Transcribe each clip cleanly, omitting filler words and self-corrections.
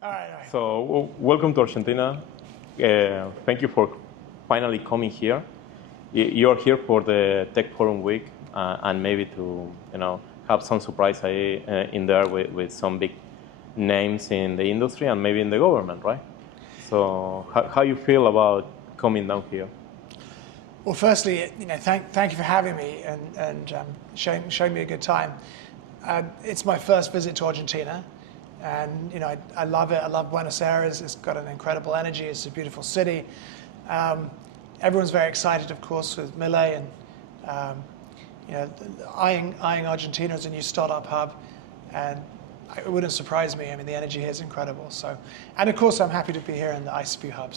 All right, all right. So, welcome to Argentina. Thank you for finally coming here. You're here for the Tech Forum Week, and maybe to have some surprise in there with some big names in the industry and maybe in the government, right? So, how you feel about coming down here? Well, firstly, thank you for having me and showing me a good time. It's my first visit to Argentina, and I love it. I love Buenos Aires. It's got an incredible energy. It's a beautiful city. Everyone's very excited, of course, with Milei and eyeing Argentina as a new startup hub, and it wouldn't surprise me. I mean, the energy here is incredible. So, and of course, I'm happy to be here in the ICP hub.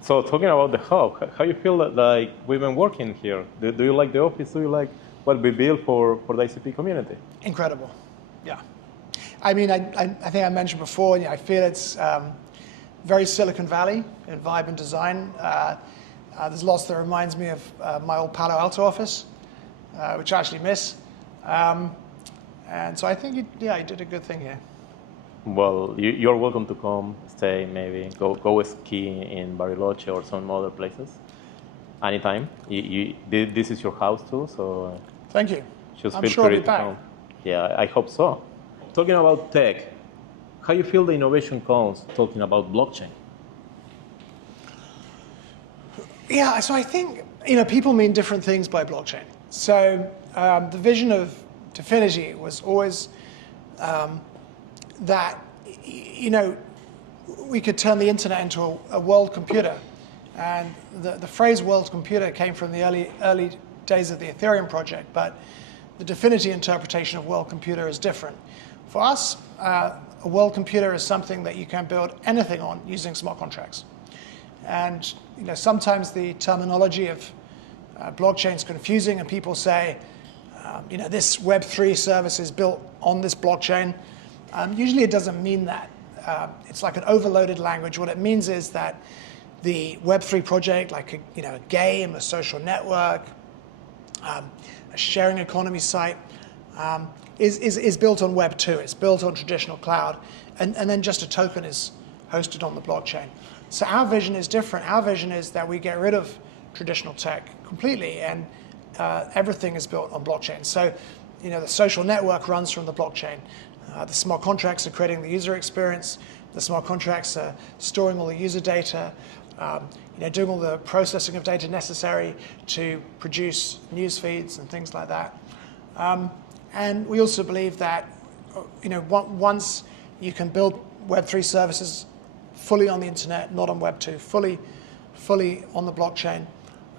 So talking about the hub, how you feel that like we've been working here? Do you like the office? Do you like what we built for the ICP community? Incredible, yeah. I mean, I think I mentioned before, I feel it's very Silicon Valley in vibe and design. There's lots that reminds me of my old Palo Alto office, which I actually miss. And so I think, you did a good thing here. Well, you're welcome to come, stay, maybe go ski in Bariloche or some other places, anytime. This is your house too, so thank you. Just I'm feel sure I'll free be to back. come. Yeah, I hope so. Talking about tech, how you feel the innovation comes talking about blockchain? Yeah, so I think people mean different things by blockchain. So the vision of Dfinity was always that we could turn the internet into a world computer, and the phrase world computer came from the early days of the Ethereum project, but the Dfinity interpretation of world computer is different. For us, a world computer is something that you can build anything on using smart contracts. And sometimes the terminology of blockchain is confusing, and people say, this Web3 service is built on this blockchain. Usually it doesn't mean that. It's like an overloaded language. What it means is that the Web3 project, like a game, a social network, a sharing economy site, is built on Web 2. It's built on traditional cloud, and then just a token is hosted on the blockchain. So our vision is different. Our vision is that we get rid of traditional tech completely, and everything is built on blockchain. So the social network runs from the blockchain. The smart contracts are creating the user experience. The smart contracts are storing all the user data, doing all the processing of data necessary to produce news feeds and things like that. And we also believe that once you can build Web3 services fully on the internet, not on Web 2, fully on the blockchain,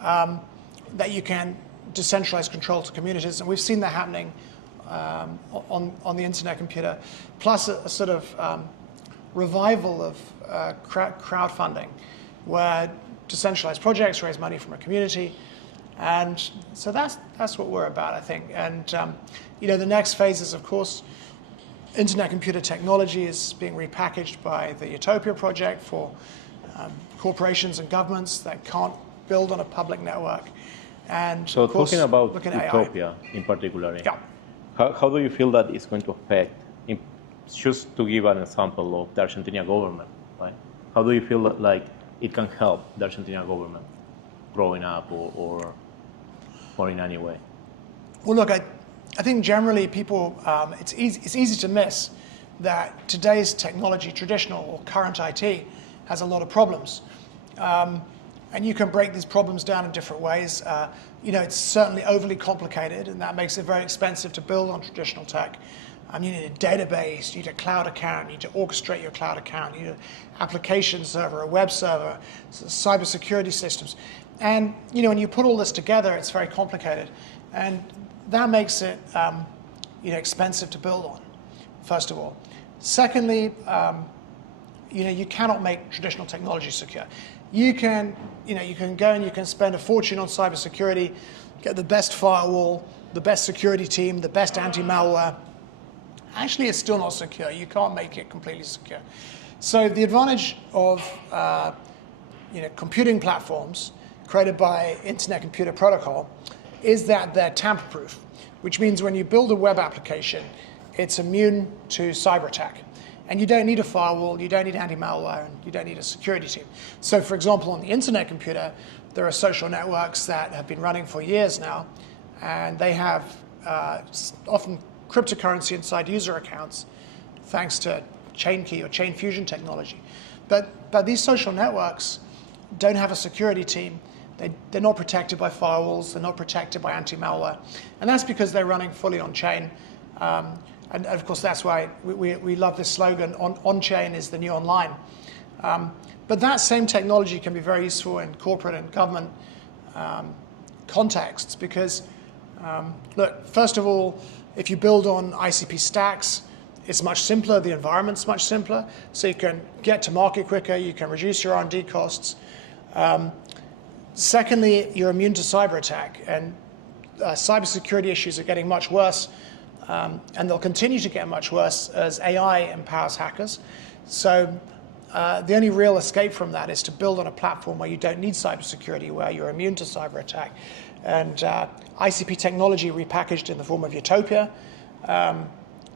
that you can decentralize control to communities. And we've seen that happening on the internet computer, plus a sort of revival of crowdfunding, where decentralized projects raise money from a community. And so that's what we're about, I think. And the next phase is, of course, internet computer technology is being repackaged by the Utopia project for corporations and governments that can't build on a public network. And so of course, talking about AI. Utopia in particular, Yeah. How do you feel that it's going to affect, just to give an example of the Argentina government, right? How do you feel that, like, it can help the Argentina government growing up or in any way? Well, look, I think generally people, it's easy to miss that today's technology, traditional or current IT, has a lot of problems. And you can break these problems down in different ways. It's certainly overly complicated, and that makes it very expensive to build on traditional tech. You need a database, you need a cloud account, you need to orchestrate your cloud account, you need an application server, a web server, cybersecurity systems. And when you put all this together, it's very complicated. And that makes it expensive to build on, first of all. Secondly, you cannot make traditional technology secure. You can go and you can spend a fortune on cybersecurity, get the best firewall, the best security team, the best anti-malware. Actually, it's still not secure. You can't make it completely secure. So the advantage of computing platforms created by Internet Computer Protocol is that they're tamper-proof, which means when you build a web application, it's immune to cyber attack. And you don't need a firewall, you don't need anti-malware, and you don't need a security team. So for example, on the internet computer, there are social networks that have been running for years now, and they have often cryptocurrency inside user accounts thanks to chain key or chain fusion technology. But these social networks don't have a security team. They're not protected by firewalls, they're not protected by anti-malware. And that's because they're running fully on-chain. And of course, that's why we love this slogan, on-chain is the new online. But that same technology can be very useful in corporate and government contexts because, look, first of all, if you build on ICP stacks, it's much simpler, the environment's much simpler, so you can get to market quicker, you can reduce your R&D costs. Secondly, you're immune to cyber attack, and cybersecurity issues are getting much worse. And they'll continue to get much worse as AI empowers hackers. So the only real escape from that is to build on a platform where you don't need cybersecurity, where you're immune to cyber attack. And ICP technology repackaged in the form of Utopia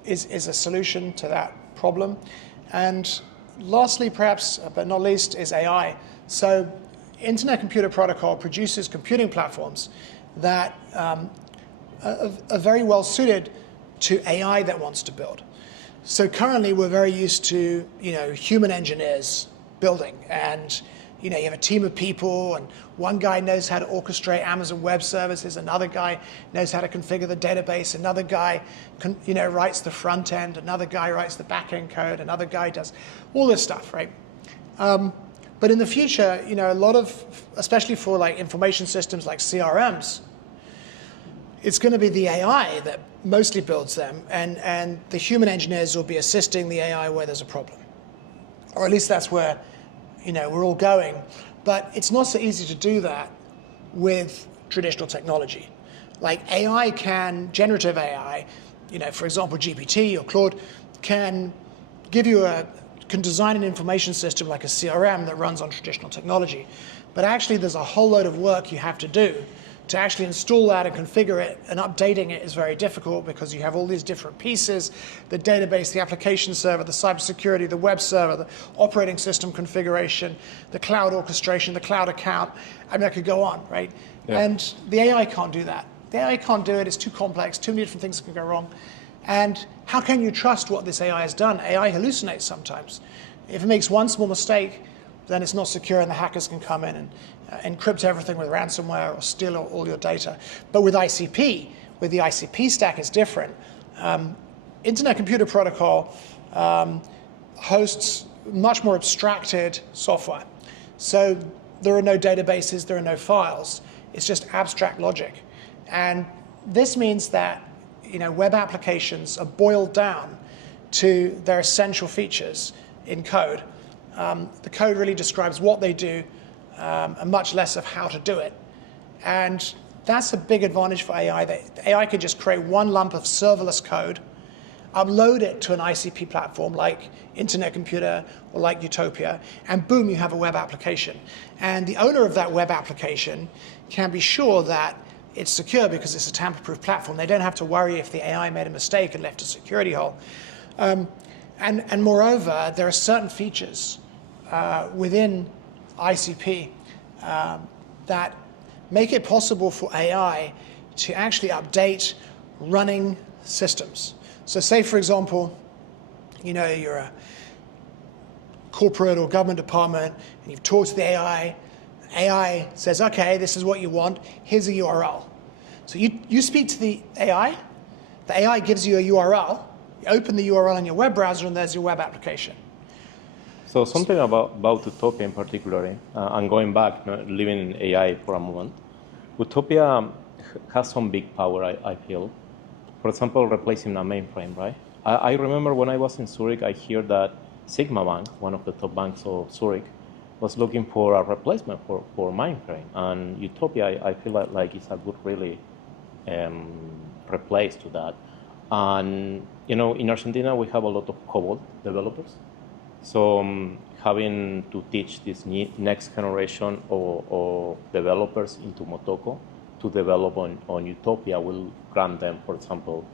is a solution to that problem. And lastly, perhaps, but not least, is AI. So Internet Computer Protocol produces computing platforms that are very well suited to AI that wants to build. So currently we're very used to, human engineers building, and you have a team of people, and one guy knows how to orchestrate Amazon Web Services, another guy knows how to configure the database, another guy writes the front end, another guy writes the back end code, another guy does all this stuff, right? But in the future, a lot of, especially for like information systems like CRMs, it's going to be the AI that mostly builds them, and the human engineers will be assisting the AI where there's a problem. Or at least that's where we're all going. But it's not so easy to do that with traditional technology. Like generative AI, for example, GPT or Claude, can design an information system like a CRM that runs on traditional technology. But actually there's a whole load of work you have to do to actually install that and configure it, and updating it is very difficult because you have all these different pieces, the database, the application server, the cybersecurity, the web server, the operating system configuration, the cloud orchestration, the cloud account. I mean, I could go on, right? Yeah. And the AI can't do that. The AI can't do it, it's too complex, too many different things can go wrong. And how can you trust what this AI has done? AI hallucinates sometimes. If it makes one small mistake, then it's not secure and the hackers can come in and encrypt everything with ransomware or steal all your data. But with ICP, with the ICP stack, it's different. Internet Computer Protocol hosts much more abstracted software. So there are no databases, there are no files. It's just abstract logic. And this means that web applications are boiled down to their essential features in code. The code really describes what they do, and much less of how to do it. And that's a big advantage for AI. That AI can just create one lump of serverless code, upload it to an ICP platform like Internet Computer or like Utopia, and boom, you have a web application. And the owner of that web application can be sure that it's secure because it's a tamper-proof platform. They don't have to worry if the AI made a mistake and left a security hole. And moreover, there are certain features within ICP that make it possible for AI to actually update running systems. So say, for example, you're a corporate or government department and you've talked to the AI. AI says, okay, this is what you want, here's a URL. So you speak to the AI gives you a URL, you open the URL in your web browser and there's your web application. So something about Utopia in particular, and going back, living in AI for a moment, Utopia has some big power, I feel. For example, replacing a mainframe, right? I remember when I was in Zurich, I hear that Sigma Bank, one of the top banks of Zurich, was looking for a replacement for mainframe. And Utopia, I feel like it's a good really replace to that. And in Argentina, we have a lot of COBOL developers. So having to teach this next generation of developers into Motoko to develop on Utopia will grant them, for example,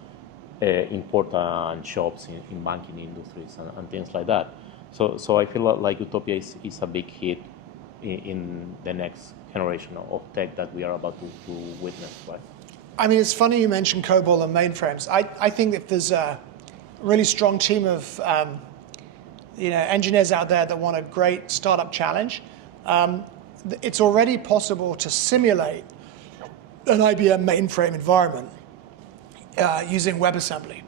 important shops in banking industries and things like that. So I feel like Utopia is a big hit in the next generation of tech that we are about to witness, right? I mean, it's funny you mentioned COBOL and mainframes. I think if there's a really strong team of engineers out there that want a great startup challenge, it's already possible to simulate an IBM mainframe environment using WebAssembly.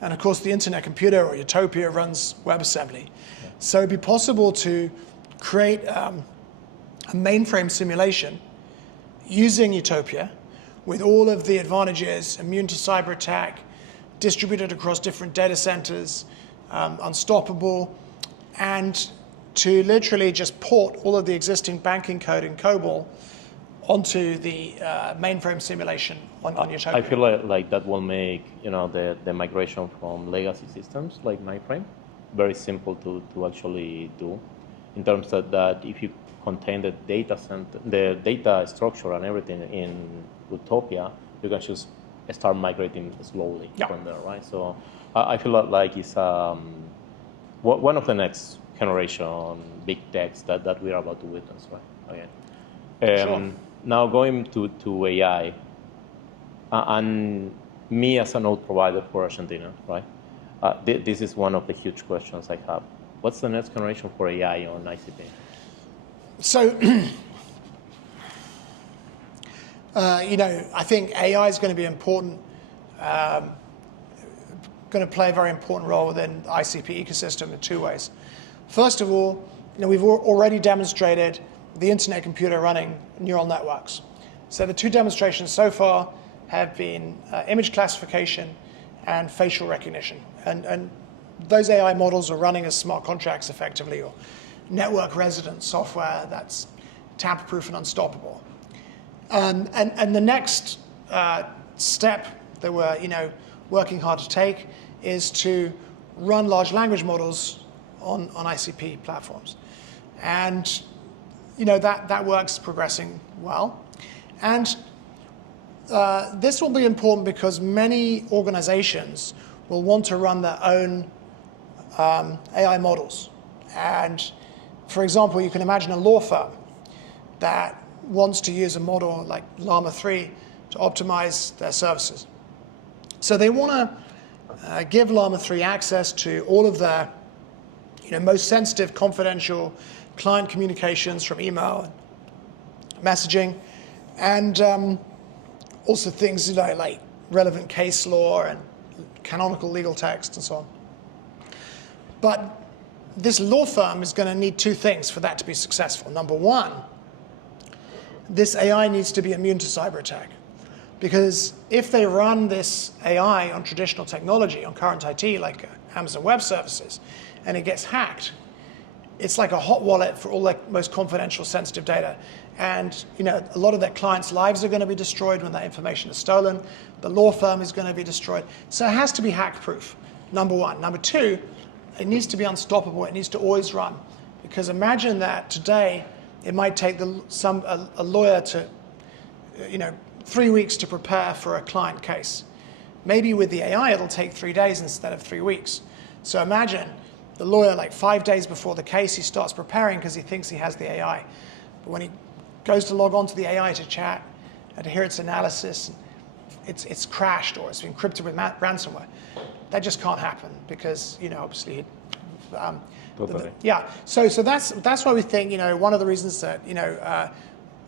And of course, the Internet Computer or Utopia runs WebAssembly. So it'd be possible to create a mainframe simulation using Utopia with all of the advantages, immune to cyber attack, distributed across different data centers, unstoppable, and to literally just port all of the existing banking code in COBOL onto the mainframe simulation on Utopia. I feel like that will make the migration from legacy systems like mainframe very simple to actually do, in terms of that if you contain the data center, the data structure and everything in Utopia, you can just start migrating slowly from there, right? So I feel like it's one of the next generation big techs that we are about to witness, right? Again. Sure. Now going to AI, and me as a node provider for Argentina, right? This is one of the huge questions I have. What's the next generation for AI on ICP? So, I think AI is going to be important, going to play a very important role within the ICP ecosystem in two ways. First of all, we've already demonstrated the internet computer running neural networks. So the two demonstrations so far have been image classification and facial recognition. And those AI models are running as smart contracts effectively, or network resident software that's tamper-proof and unstoppable. And the next step that we're working hard to take is to run large language models on ICP platforms. And that work's progressing well. And this will be important because many organizations will want to run their own AI models. And for example, you can imagine a law firm that wants to use a model like Llama 3 to optimize their services. So they want to give Llama 3 access to all of their most sensitive, confidential client communications from email and messaging, and also things like relevant case law and canonical legal text and so on. But this law firm is going to need two things for that to be successful. Number one, this AI needs to be immune to cyber attack. Because if they run this AI on traditional technology, on current IT, like Amazon Web Services, and it gets hacked, it's like a hot wallet for all their most confidential, sensitive data. And a lot of their clients' lives are going to be destroyed when that information is stolen. The law firm is going to be destroyed. So it has to be hack-proof, number one. Number two, it needs to be unstoppable. It needs to always run. Because imagine that today, it might take a lawyer to, 3 weeks to prepare for a client case. Maybe with the AI, it'll take 3 days instead of 3 weeks. So imagine the lawyer, like 5 days before the case, he starts preparing because he thinks he has the AI. But when he goes to log on to the AI to chat and to hear its analysis, it's crashed or it's been encrypted with ransomware. That just can't happen because, obviously, Totally. So that's why we think, one of the reasons that,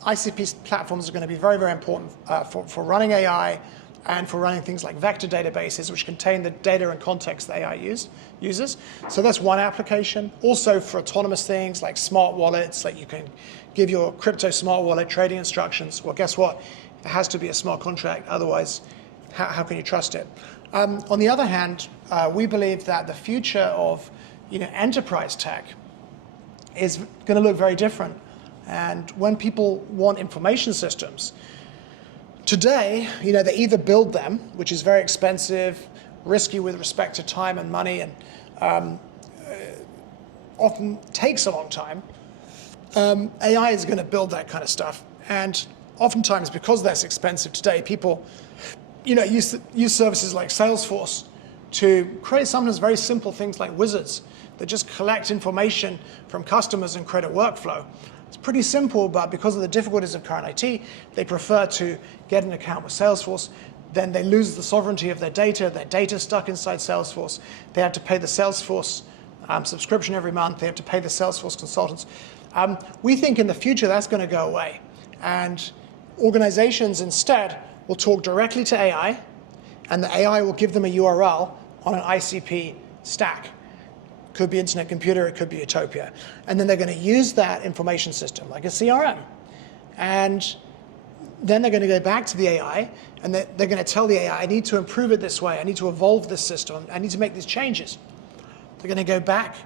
ICP platforms are going to be very, very important for running AI and for running things like vector databases, which contain the data and context that AI uses. So that's one application. Also for autonomous things like smart wallets, like you can give your crypto smart wallet trading instructions. Well, guess what? It has to be a smart contract. Otherwise, how can you trust it? On the other hand, we believe that the future of enterprise tech is going to look very different. And when people want information systems, today, they either build them, which is very expensive, risky with respect to time and money, and often takes a long time. AI is going to build that kind of stuff. And oftentimes, because that's expensive today, people use services like Salesforce to create sometimes very simple things like wizards that just collect information from customers and create a workflow. It's pretty simple, but because of the difficulties of current IT, they prefer to get an account with Salesforce. Then they lose the sovereignty of their data stuck inside Salesforce. They have to pay the Salesforce subscription every month. They have to pay the Salesforce consultants. We think in the future that's going to go away. And organizations instead will talk directly to AI, and the AI will give them a URL on an ICP stack. Could be Internet Computer, it could be Utopia. And then they're going to use that information system like a CRM. And then they're going to go back to the AI, and they're going to tell the AI, I need to improve it this way, I need to evolve this system, I need to make these changes. They're going to go back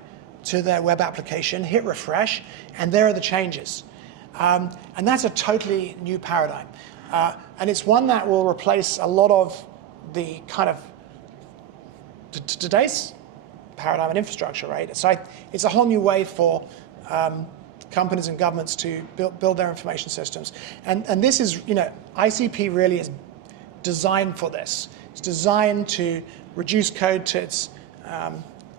to their web application, hit refresh, and there are the changes. And that's a totally new paradigm. And it's one that will replace a lot of the kind of today's paradigm and infrastructure, right? So it's a whole new way for companies and governments to build their information systems. And this is, ICP really is designed for this. It's designed to reduce code to its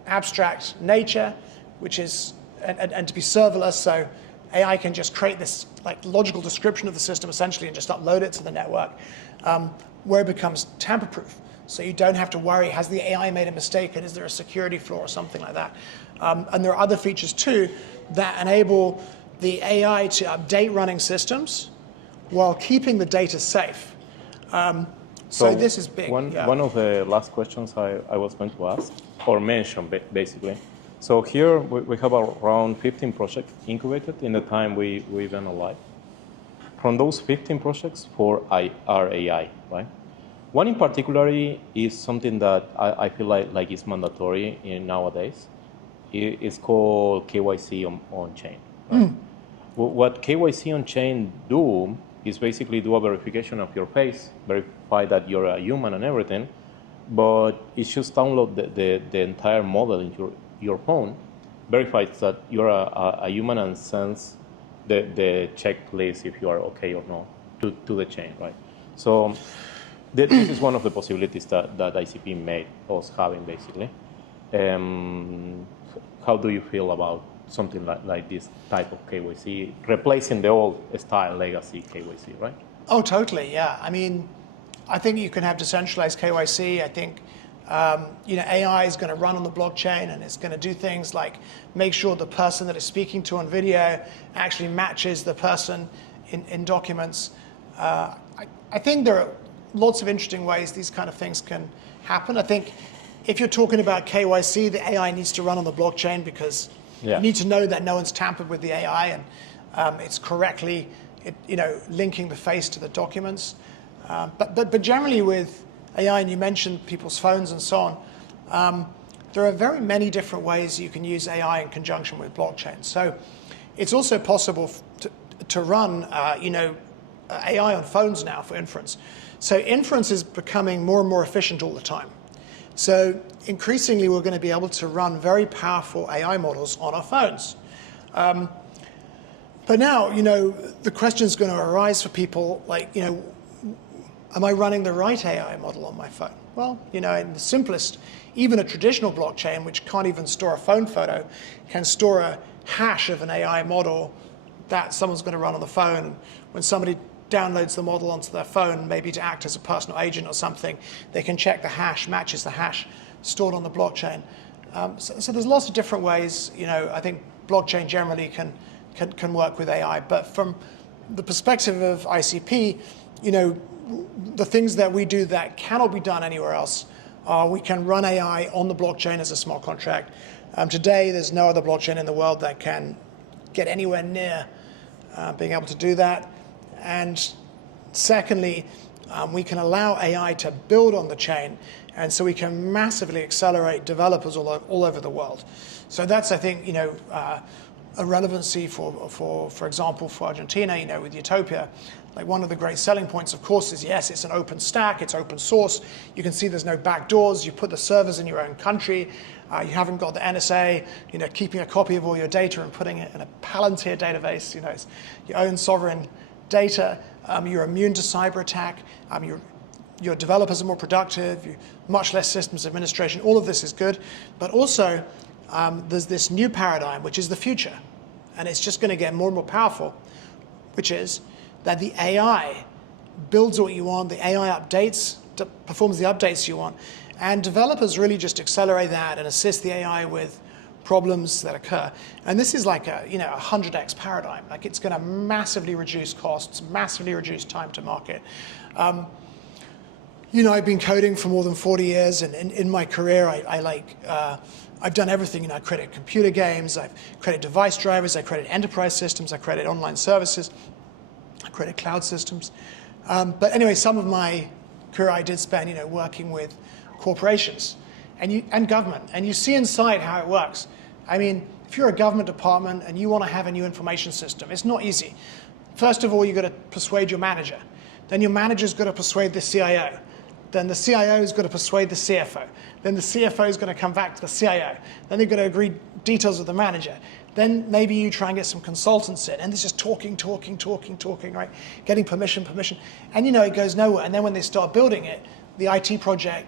abstract nature, which is, and to be serverless, so AI can just create this like logical description of the system essentially and just upload it to the network, where it becomes tamper-proof. So you don't have to worry, has the AI made a mistake and is there a security flaw or something like that? And there are other features too that enable the AI to update running systems while keeping the data safe. So this is big. One of the last questions I was going to ask, or mention basically. So here we have around 15 projects incubated in the time we've been alive. From those 15 projects, 4 are AI, right? One in particular is something that I feel like is mandatory nowadays. It's called KYC on chain. Right? What KYC on chain do is basically do a verification of your face, verify that you're a human and everything, but it just download the entire model into your phone, verifies that you're a human and sends the checklist if you are okay or not to the chain, right? So this is one of the possibilities that ICP made us having basically. How do you feel about something like this type of KYC, replacing the old style legacy KYC, right? Oh, totally, yeah. I mean, I think you can have decentralized KYC. I think AI is going to run on the blockchain, and it's going to do things like make sure the person that is speaking to on video actually matches the person in documents. I think there are lots of interesting ways these kind of things can happen. I think if you're talking about KYC, the AI needs to run on the blockchain because you need to know that no one's tampered with the AI and it's correctly, linking the face to the documents. But generally with AI, and you mentioned people's phones and so on, there are very many different ways you can use AI in conjunction with blockchain. So it's also possible to run, AI on phones now for inference. So inference is becoming more and more efficient all the time. So increasingly, we're going to be able to run very powerful AI models on our phones. But now, the question is going to arise for people like, am I running the right AI model on my phone? Well, in the simplest, even a traditional blockchain, which can't even store a phone photo, can store a hash of an AI model that someone's going to run on the phone. When somebody downloads the model onto their phone, maybe to act as a personal agent or something, they can check the hash, matches the hash stored on the blockchain. So there's lots of different ways. I think blockchain generally can work with AI. But from the perspective of ICP, the things that we do that cannot be done anywhere else are we can run AI on the blockchain as a smart contract. Today, there's no other blockchain in the world that can get anywhere near being able to do that. And secondly, we can allow AI to build on the chain, and so we can massively accelerate developers all over the world. So that's, I think, a relevancy for example, for Argentina, with Utopia. Like one of the great selling points, of course, is yes, it's an open stack, it's open source. You can see there's no backdoors. You put the servers in your own country. You haven't got the NSA, keeping a copy of all your data and putting it in a Palantir database. It's your own sovereign data. You're immune to cyber attack. You're your developers are more productive, much less systems administration. All of this is good. But also, there's this new paradigm, which is the future. And it's just going to get more and more powerful, which is that the AI builds what you want, the AI performs the updates you want, and developers really just accelerate that and assist the AI with problems that occur. And this is like a 100x paradigm. Like, it's going to massively reduce costs, massively reduce time to market. I've been coding for more than 40 years, and in my career, I've done everything. I created computer games, I've created device drivers, I created enterprise systems, I created online services, I created cloud systems. But anyway, some of my career I did spend, working with corporations and government, and you see inside how it works. I mean, if you're a government department and you want to have a new information system, it's not easy. First of all, you've got to persuade your manager. Then your manager's got to persuade the CIO. Then the CIO's got to persuade the CFO. Then the CFO is going to come back to the CIO. Then they've got to agree details with the manager. Then maybe you try and get some consultants in, and it's just talking, right? Getting permission. And it goes nowhere. And then when they start building it, the IT project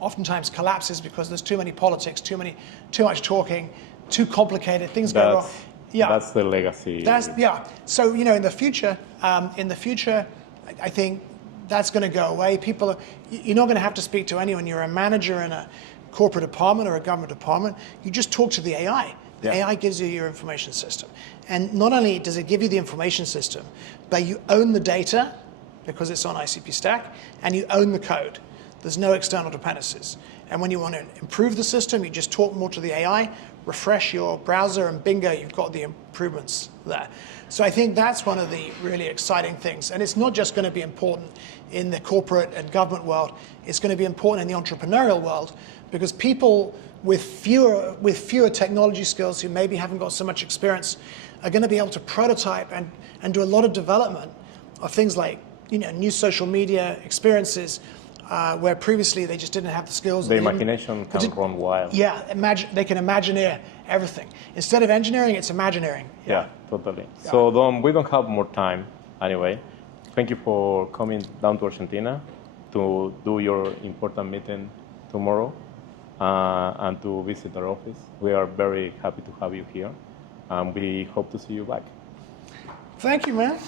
oftentimes collapses because there's too many politics, too much talking, too complicated, things go wrong. Yeah. That's the legacy. So, in the future, I think that's going to go away. You're not going to have to speak to anyone. You're a manager in a corporate department or a government department. You just talk to the AI. The AI gives you your information system. And not only does it give you the information system, but you own the data because it's on ICP stack, and you own the code. There's no external dependencies. And when you want to improve the system, you just talk more to the AI, refresh your browser, and bingo, you've got the improvements there. So I think that's one of the really exciting things. And it's not just going to be important in the corporate and government world. It's going to be important in the entrepreneurial world, because people with fewer technology skills who maybe haven't got so much experience are going to be able to prototype and do a lot of development of things like new social media experiences, where previously they just didn't have the skills. The imagination can run wild. Yeah, they can imagineer everything. Instead of engineering, it's imagineering. Yeah, totally. Yeah. So Dom, we don't have more time anyway. Thank you for coming down to Argentina to do your important meeting tomorrow and to visit our office. We are very happy to have you here, and we hope to see you back. Thank you, man.